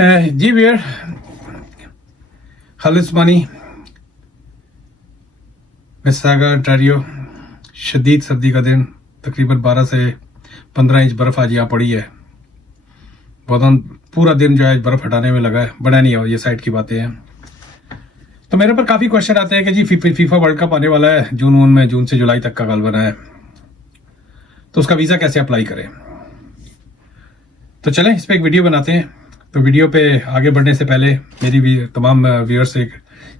जी वीर, Khalistani Mississauga Ontario, शदीद सर्दी का दिन, तकरीबन 12 से 15 इंच बर्फ आज यहाँ पड़ी है। बहुत पूरा दिन जो है बर्फ हटाने में लगा है, बड़ा नहीं हो, ये साइड की बातें हैं। तो मेरे पर काफी क्वेश्चन आते हैं कि जी फीफा वर्ल्ड कप आने वाला है जून से जुलाई तक का कल बना है, तो उसका वीजा कैसे अप्लाई करें। तो चलें इस पर एक वीडियो बनाते हैं। तो वीडियो पे आगे बढ़ने से पहले मेरी भी तमाम व्यूअर्स से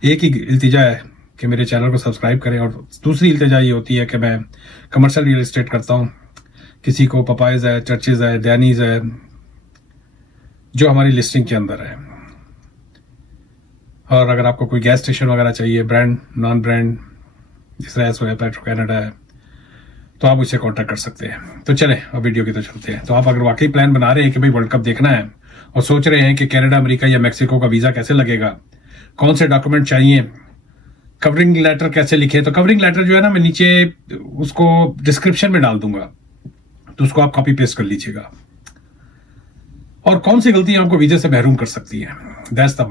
एक ही इल्तिजा है कि मेरे चैनल को सब्सक्राइब करें, और दूसरी इल्तिजा ये होती है कि मैं कमर्शियल रियल एस्टेट करता हूँ। किसी को पपाइज है, चर्चेज है, दैनीज है, जो हमारी लिस्टिंग के अंदर है। और अगर आपको कोई गैस स्टेशन वगैरह चाहिए, ब्रांड नॉन ब्रांड, जिस तरह एसो है, पेट्रो कैनेडा है, तो आप उससे कॉन्टैक्ट कर सकते हैं। तो चलें अब वीडियो की तो चलते हैं। तो आप अगर वाकई प्लान बना रहे हैं कि भाई वर्ल्ड कप देखना है और सोच रहे हैं कि कनाडा, अमेरिका या मैक्सिको का वीजा कैसे लगेगा, कौन से डॉक्यूमेंट चाहिए, कवरिंग लेटर कैसे लिखे, तो कवरिंग लेटर जो है ना, मैं नीचे उसको डिस्क्रिप्शन में डाल दूंगा, तो उसको आप कॉपी पेस्ट कर लीजिएगा। और कौन सी गलतियां आपको वीजे से महरूम कर सकती है, that's the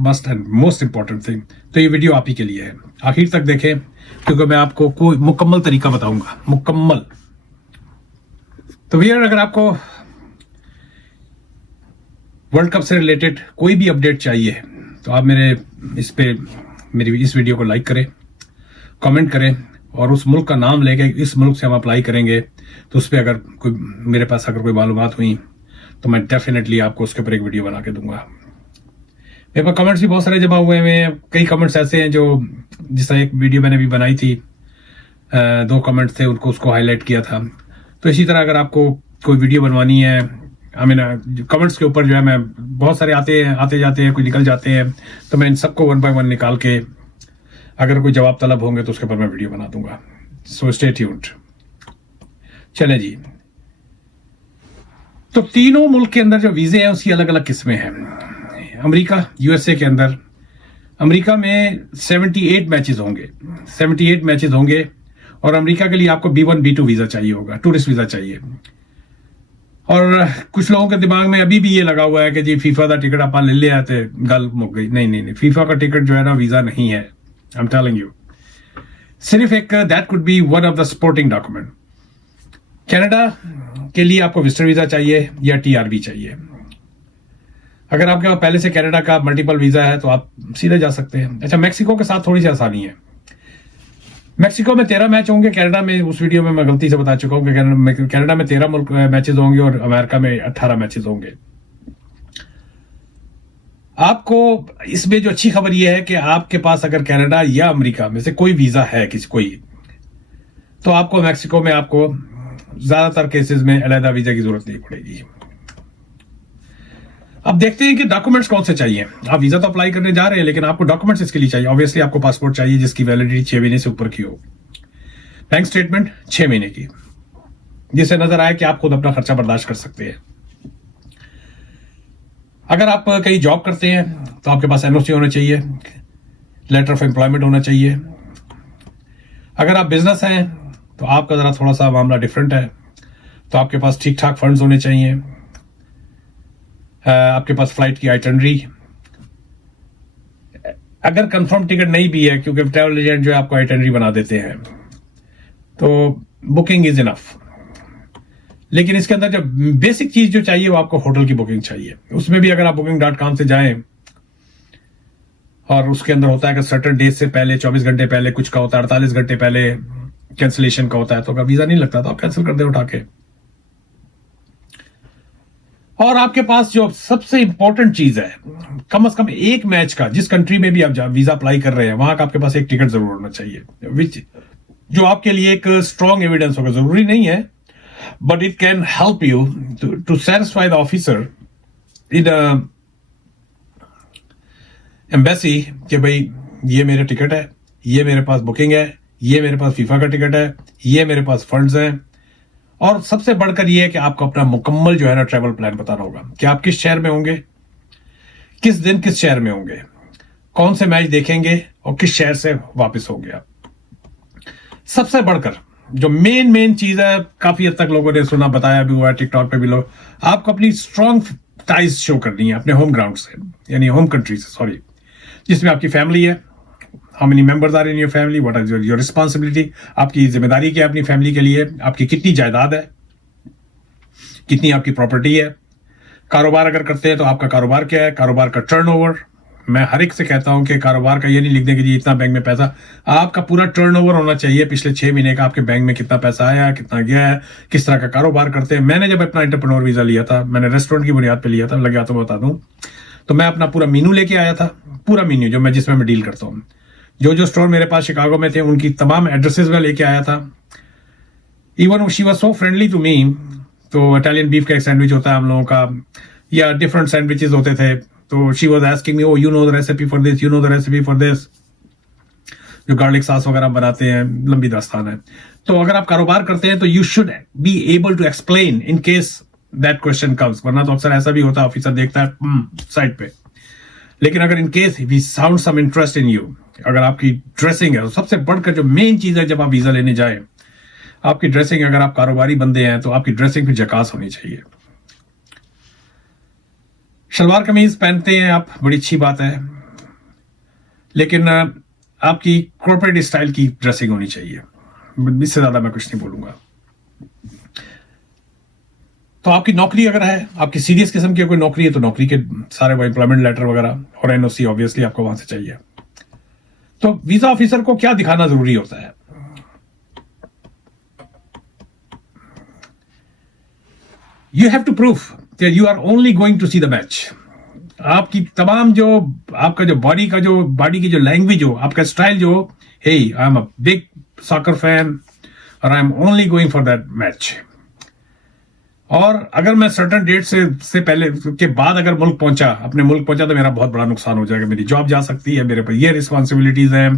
must and most important thing. तो ये वीडियो आप ही के लिए है, आखिर तक देखें, क्योंकि मैं आपको कोई मुकम्मल तरीका बताऊंगा, मुकम्मल। तो भैया अगर आपको वर्ल्ड कप से रिलेटेड कोई भी अपडेट चाहिए तो आप मेरी इस वीडियो को लाइक करें, कमेंट करें, और उस मुल्क का नाम लेके इस मुल्क से हम अप्लाई करेंगे, तो उस पर अगर कोई मेरे पास अगर कोई मालूमात हुई तो मैं डेफिनेटली आपको उसके ऊपर एक वीडियो बना के दूंगा। मेरे पास कमेंट्स भी बहुत सारे जमा हुए हैं। कई कमेंट्स ऐसे हैं जो, जिस तरह एक वीडियो मैंने भी बनाई थी, 2 कमेंट्स थे, उसको हाईलाइट किया था। तो इसी तरह अगर आपको कोई वीडियो बनवानी है, कमेंट्स के ऊपर जो है, मैं बहुत सारे आते जाते हैं, कोई निकल जाते हैं, तो मैं इन सबको 1 बाय 1 निकाल के अगर कोई जवाब तलब होंगे तो उसके ऊपर मैं वीडियो बना दूंगा। So stay tuned. चले जी। तो तीनों मुल्क के अंदर जो वीजे हैं उसकी अलग अलग किस्में हैं। अमेरिका, यूएसए के अंदर, अमेरिका में 78 मैचेस होंगे, 78 मैचेस होंगे, और अमेरिका के लिए आपको B1 B2 वीजा चाहिए होगा, टूरिस्ट वीजा चाहिए। और कुछ लोगों के दिमाग में अभी भी ये लगा हुआ है कि जी फीफा का टिकट आप ले ले आते, गल मुक गई। नहीं, फीफा का टिकट जो है ना, वीजा नहीं है। आई एम टेलिंग यू, सिर्फ एक that could be one of the supporting document. Canada के लिए आपको विजिटर वीजा चाहिए या TRV चाहिए। अगर आपके पास पहले से कनाडा का मल्टीपल वीजा है तो आप सीधे जा सकते हैं। अच्छा, मैक्सिको के साथ थोड़ी सी आसानी है। मैक्सिको में 13 मैच होंगे, कनाडा में उस वीडियो में मैं गलती से बता चुका हूं कि कनाडा में 13 मैचेस होंगे और अमेरिका में 18 मैचेस होंगे। आपको इसमें जो अच्छी खबर यह है कि आपके पास अगर कनाडा या अमेरिका में से कोई वीजा है तो आपको मैक्सिको में आपको ज्यादातर केसेस में अलहदा वीजा की जरूरत नहीं पड़ेगी। अब देखते हैं कि डॉक्यूमेंट्स कौन से चाहिए। आप वीजा तो अप्लाई करने जा रहे हैं, लेकिन आपको डॉक्यूमेंट्स इसके लिए चाहिए। ऑब्वियसली आपको पासपोर्ट चाहिए जिसकी वैलिडिटी 6 महीने से ऊपर की हो, बैंक स्टेटमेंट 6 महीने की, जिससे नजर आए कि आप खुद अपना खर्चा बर्दाश्त कर सकते हैं। अगर आप कहीं जॉब करते हैं तो आपके पास NOC होना चाहिए, लेटर ऑफ एम्प्लॉयमेंट होना चाहिए। अगर आप बिजनेस हैं तो आपका जरा थोड़ा सा मामला डिफरेंट है, तो आपके पास ठीक ठाक फंड्स होने चाहिए, आपके पास फ्लाइट की आइटनरी। अगर कंफर्म टिकट नहीं भी है, क्योंकि ट्रैवल एजेंट जो है आपको आइटनरी बना देते हैं, तो बुकिंग इज इनफ। लेकिन इसके अंदर जो बेसिक चीज जो चाहिए वो आपको होटल की बुकिंग चाहिए। उसमें भी अगर आप booking.com से जाएं, और उसके अंदर होता है कि सर्टेन डेज से पहले, 24 घंटे पहले, कुछ का होता है 48 घंटे पहले कैंसिलेशन का होता है, तो अगर वीजा नहीं लगता तो आप कैंसिल कर दे उठा के। और आपके पास जो सबसे इंपॉर्टेंट चीज है, कम से कम एक मैच का, जिस कंट्री में भी आप वीजा अप्लाई कर रहे हैं वहां का आपके पास एक टिकट जरूर होना चाहिए, विच जो आपके लिए एक स्ट्रॉन्ग एविडेंस होगा। जरूरी नहीं है, but it can help you to satisfy the officer in embassy कि भाई ये मेरे टिकट है, ये मेरे पास बुकिंग है, ये मेरे पास फीफा का टिकट है, ये मेरे पास फंड्स हैं। और सबसे बढ़कर यह है कि आपको अपना मुकम्मल जो है ना ट्रैवल प्लान बताना होगा कि आप किस शहर में होंगे, किस दिन किस शहर में होंगे, कौन से मैच देखेंगे और किस शहर से वापस होंगे आप। सबसे बढ़कर जो मेन चीज है, काफी हद तक लोगों ने सुना, बताया भी हुआ है, टिकटॉक पे भी लोग, आपको अपनी स्ट्रॉन्ग टाइज शो करनी है अपने होम ग्राउंड से, यानी होम कंट्री से, सॉरी, जिसमें आपकी फैमिली है, how many members are in your family, what are your responsibility, आपकी जिम्मेदारी क्या है अपनी फैमिली के लिए, आपकी कितनी जायदाद है, कितनी आपकी प्रॉपर्टी है, कारोबार अगर करते हैं तो आपका कारोबार क्या है, कारोबार का टर्नओवर। मैं हर एक से कहता हूं कि कारोबार का ये नहीं लिख दें कि जी इतना बैंक में पैसा, आपका पूरा टर्नओवर होना चाहिए पिछले 6 महीने का, आपके बैंक में कितना पैसा आया, कितना गया है, किस तरह का कारोबार करते हैं। मैंने जब अपना एंटरप्रेन्योर वीजा लिया था, मैंने रेस्टोरेंट की बुनियाद पे लिया था, लग गया तो बता दूं, तो मैं अपना पूरा मीनू लेके आया था, पूरा मीनू जो मैं जिसमें मैं डील करता हूँ, जो स्टोर मेरे पास शिकागो में थे उनकी तमाम एड्रेसेस में लेके आया था। Even she was so friendly to me. तो इटालियन बीफ का एक सैंडविच होता है हम लोगों का, या डिफरेंट सैंडविचेस होते थे, तो she was asking me, oh you know the recipe for this, you know the recipe for this, जो गार्लिक सॉस वगैरह बनाते हैं, लंबी दास्तान है। तो अगर आप कारोबार करते हैं तो you should be able to explain in case that question comes, वरना तो अक्सर ऐसा भी होता है ऑफिसर देखता है साइड पे। लेकिन अगर in case we sound some interest in you, अगर आपकी ड्रेसिंग है, तो सबसे बढ़कर जो मेन चीज है जब आप वीजा लेने जाए, आपकी ड्रेसिंग, अगर आप कारोबारी बंदे हैं तो आपकी ड्रेसिंग भी झकास होनी चाहिए। शलवार कमीज पहनते हैं आप, बड़ी अच्छी बात है, लेकिन आपकी कॉर्पोरेट स्टाइल की ड्रेसिंग होनी चाहिए, इससे ज्यादा मैं कुछ नहीं बोलूंगा। तो आपकी नौकरी अगर है, आपकी सीरियस किस्म की कोई नौकरी है, तो नौकरी के सारे वो एम्प्लॉयमेंट लेटर वगैरह और एनओसी ऑब्वियसली आपको वहां से चाहिए। तो वीजा ऑफिसर को क्या दिखाना जरूरी होता है? You have to proof that you are only going to see the match. आपकी तमाम जो आपका जो बॉडी की जो लैंग्वेज हो, आपका स्टाइल जो, hey I am a big soccer fan और I am only going for that match. और अगर मैं सर्टेन डेट से पहले के बाद अगर अपने मुल्क पहुंचा तो मेरा बहुत बड़ा नुकसान हो जाएगा, मेरी जॉब जा सकती है, मेरे पर ये रिस्पॉन्सिबिलिटीज हैं,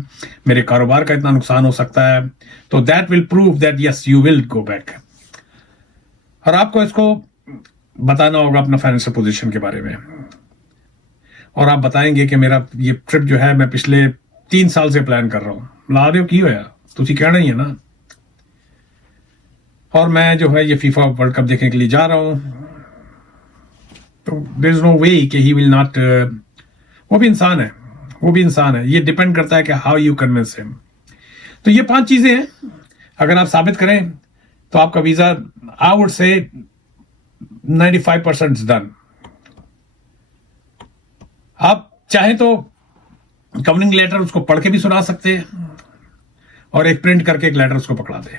मेरे कारोबार का इतना नुकसान हो सकता है। तो that will prove that yes you will go back. और आपको इसको बताना होगा अपना फाइनेंशियल पोजीशन के बारे में, और आप बताएंगे कि मेरा ये ट्रिप जो है मैं पिछले 3 साल से प्लान कर रहा हूं। ला रहे हो की होया, तुसी कहना ही है ना। और मैं जो है ये फीफा वर्ल्ड कप देखने के लिए जा रहा हूं, तो देयर इज नो वे कि ही विल नॉट, वो भी इंसान है, ये डिपेंड करता है कि हाउ यू कन्विंस हिम। तो ये 5 चीजें हैं, अगर आप साबित करें तो आपका visa I would say 95% done. आप चाहें तो कवरिंग लेटर उसको पढ़ के भी सुना सकते हैं, और एक प्रिंट करके एक लेटर उसको पकड़ा दे।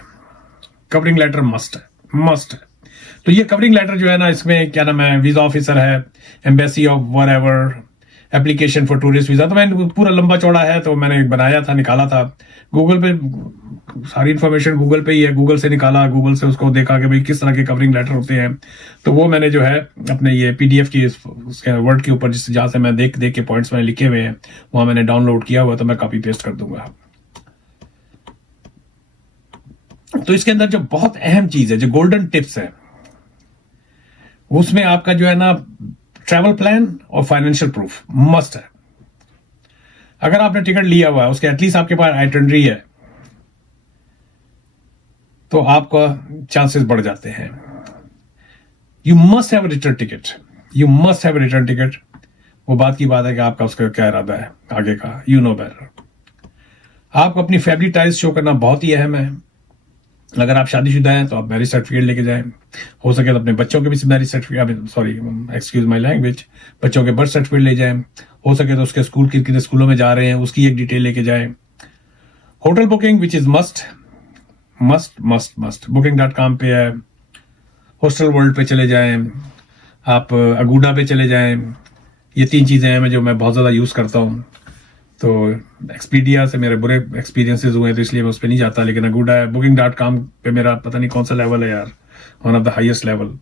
कवरिंग लेटर मस्ट है। तो ये कवरिंग लेटर जो है ना, इसमें क्या नाम है, वीजा ऑफिसर है, embassy of whatever, application for tourist visa, तो मैंने पूरा लंबा चौड़ा है, तो मैंने बनाया था, निकाला था गूगल पे, सारी इंफॉर्मेशन गूगल पे ही है, गूगल से निकाला, गूगल से उसको देखा कि भाई किस तरह के कवरिंग लेटर होते हैं। तो वो मैंने जो है अपने ये पीडीएफ की उसके वर्ड के ऊपर, जहां से मैं देख के पॉइंट्स मैंने लिखे हुए हैं, वहां मैंने डाउनलोड किया हुआ, तो मैं कॉपी पेस्ट कर दूंगा। तो इसके अंदर जो बहुत अहम चीज है, जो गोल्डन टिप्स है, उसमें आपका जो है ना ट्रैवल प्लान और फाइनेंशियल प्रूफ मस्ट है। अगर आपने टिकट लिया हुआ है, उसके एटलीस्ट आपके पास आइटनरी है, तो आपका चांसेस बढ़ जाते हैं। You must have return ticket. वो बात की बात है कि आपका उसका क्या इरादा है आगे का, यू नो बेटर। आपको अपनी फैमिली टाइज शो करना बहुत ही अहम है। अगर आप शादीशुदा हैं तो आप मैरिज सर्टिफिकेट लेके जाएं, हो सके तो अपने बच्चों के भी marriage certificate, sorry excuse my language, बच्चों के बर्थ सर्टिफिकेट ले जाएं, हो सके तो उसके स्कूल कितने स्कूलों में जा रहे हैं उसकी एक डिटेल लेके जाएं। Hotel booking which is must booking.com पे है, हॉस्टल वर्ल्ड पे चले जाएं, आप अगूडा पे चले जाएं। ये 3 चीजें हैं जो मैं बहुत ज्यादा यूज करता हूँ। तो एक्सपीडिया से मेरे बुरे एक्सपीरियंसेस हुए, तो इसलिए मैं उस पर नहीं जाता, लेकिन अगूडा है, booking.com पे मेरा पता नहीं कौन सा लेवल है यार, one of the highest level.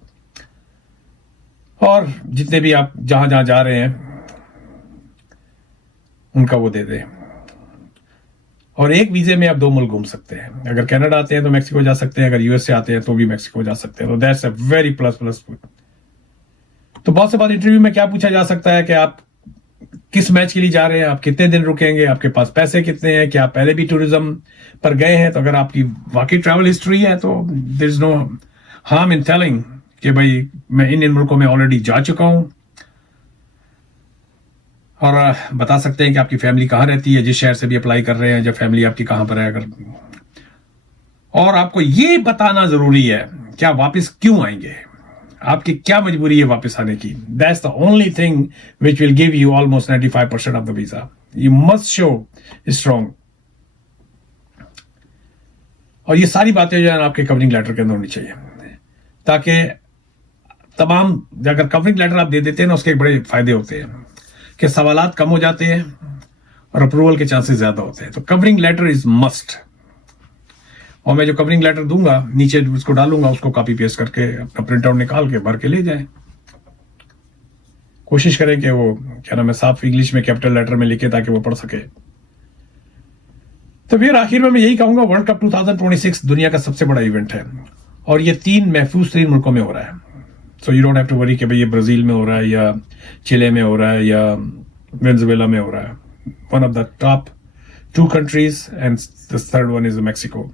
और जितने भी आप जहां जहां जा रहे हैं उनका वो दे दे। और एक वीजे में आप 2 मुल्क घूम सकते हैं। अगर कनाडा आते हैं तो मैक्सिको जा सकते हैं, अगर यूएस से आते हैं तो भी मैक्सिको जा सकते हैं। तो दैट्स अ वेरी प्लस। तो बहुत से बात इंटरव्यू में क्या पूछा जा सकता है कि आप किस मैच के लिए जा रहे हैं, आप कितने दिन रुकेंगे, आपके पास पैसे कितने हैं, क्या आप पहले भी टूरिज्म पर गए हैं। तो अगर आपकी वाकई ट्रैवल हिस्ट्री है तो there is no harm in telling कि भाई मैं इन मुल्कों में ऑलरेडी जा चुका हूं, और बता सकते हैं कि आपकी फैमिली कहाँ रहती है, जिस शहर से भी अप्लाई कर रहे हैं, जब फैमिली आपकी कहाँ पर है। अगर और आपको ये बताना जरूरी है कि आप वापस क्यों आएंगे, आपकी क्या मजबूरी है वापस आने की। That's the only thing which will give you almost 95% of the visa. You must show strong. और ये सारी बातें जो है आपके कवरिंग लेटर के अंदर होनी चाहिए, ताकि तमाम, अगर कवरिंग लेटर आप दे देते हैं ना, उसके बड़े फायदे होते हैं कि सवालात कम हो जाते हैं और अप्रूवल के चांसेस ज्यादा होते हैं। तो कवरिंग लेटर इज मस्ट। और मैं जो कवरिंग लेटर दूंगा नीचे उसको डालूंगा, उसको कॉपी पेस्ट करके अपना प्रिंट आउट निकाल के भर के ले जाएं। कोशिश करें कि वो क्या नाम है साफ इंग्लिश में कैपिटल लेटर में लिखे, ताकि वो पढ़ सके। तो फिर आखिर में मैं यही कहूंगा, वर्ल्ड कप 2026 दुनिया का सबसे बड़ा इवेंट है, और ये 3 महफूज मुल्कों में हो रहा है। So you don't have to worry कि भाई ये ब्राजील में हो रहा है, या चिले में हो रहा है, या वेनेजुएला में हो रहा है। One of the top 2 countries, and the third one is Mexico.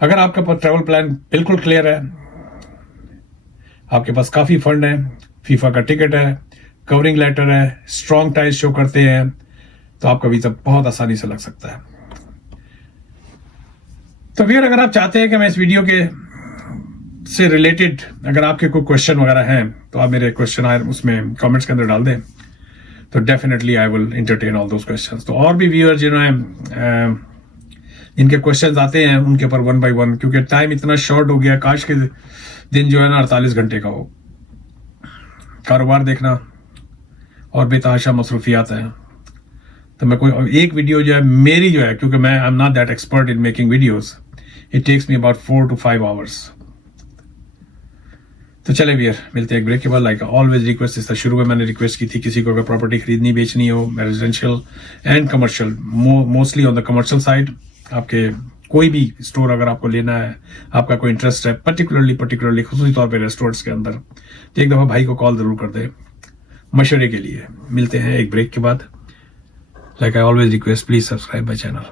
अगर आपका पास ट्रैवल प्लान बिल्कुल क्लियर है, आपके पास काफी फंड है, फीफा का टिकट है, कवरिंग लेटर है, स्ट्रॉन्ग टाइज शो करते हैं, तो आपका वीजा बहुत आसानी से लग सकता है। तो फिर अगर आप चाहते हैं कि मैं इस वीडियो के से रिलेटेड अगर आपके कोई क्वेश्चन वगैरह हैं, तो आप मेरे क्वेश्चन उसमें कमेंट्स के अंदर डाल दें, तो definitely I will entertain all those questions. तो और भी व्यूअर जिन्होंने इनके क्वेश्चंस आते हैं उनके ऊपर 1 by 1, क्योंकि टाइम इतना शॉर्ट हो गया, काश के दिन जो है ना 48 घंटे का हो। कारोबार देखना और बेतहाशा मसरूफियात हैं, तो मैं कोई एक वीडियो जो है मेरी जो है, क्योंकि मैं I am not that expert in making videos, it takes me about 4 to 5 hours। तो चले भैया, मिलते हैं एक ब्रेक के बाद। लाइक ऑलवेज रिक्वेस्ट, इस शुरू में मैंने रिक्वेस्ट की थी, किसी को अगर प्रॉपर्टी खरीदनी बेचनी हो, residential and commercial, mostly on the commercial side, आपके कोई भी स्टोर अगर आपको लेना है, आपका कोई इंटरेस्ट है पर्टिकुलरली खुसूसी तौर पे रेस्टोरेंट्स के अंदर, तो एक दफा भाई को कॉल जरूर कर दे मशवरे के लिए। मिलते हैं एक ब्रेक के बाद। Like I always request, please subscribe my channel.